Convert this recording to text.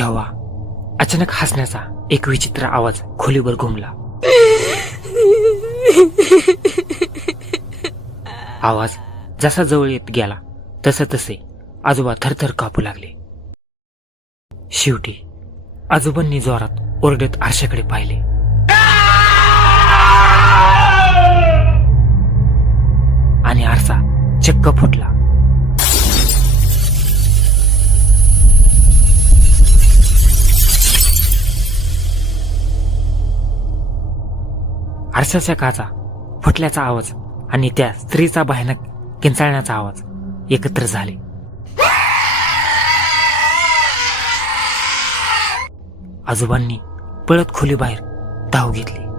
तेव्हा अचानक हसण्याचा एक विचित्र आवाज खोलीवर घुमला. आवाज जसा जवळ येत गेला तसे तसे आजोबा थरथर कापू लागले. शेवटी आजोबांनी जोरात ओरडत आरशाकडे पाहिले. आणि आरसा चक्क फुटला. आरशाच्या काचा फुटल्याचा आवाज आणि त्या स्त्रीचा भयानक किंचाळण्याचा आवाज एकत्र झाले. आजोबांनी पळत खोलीबाहेर धाव घेतली.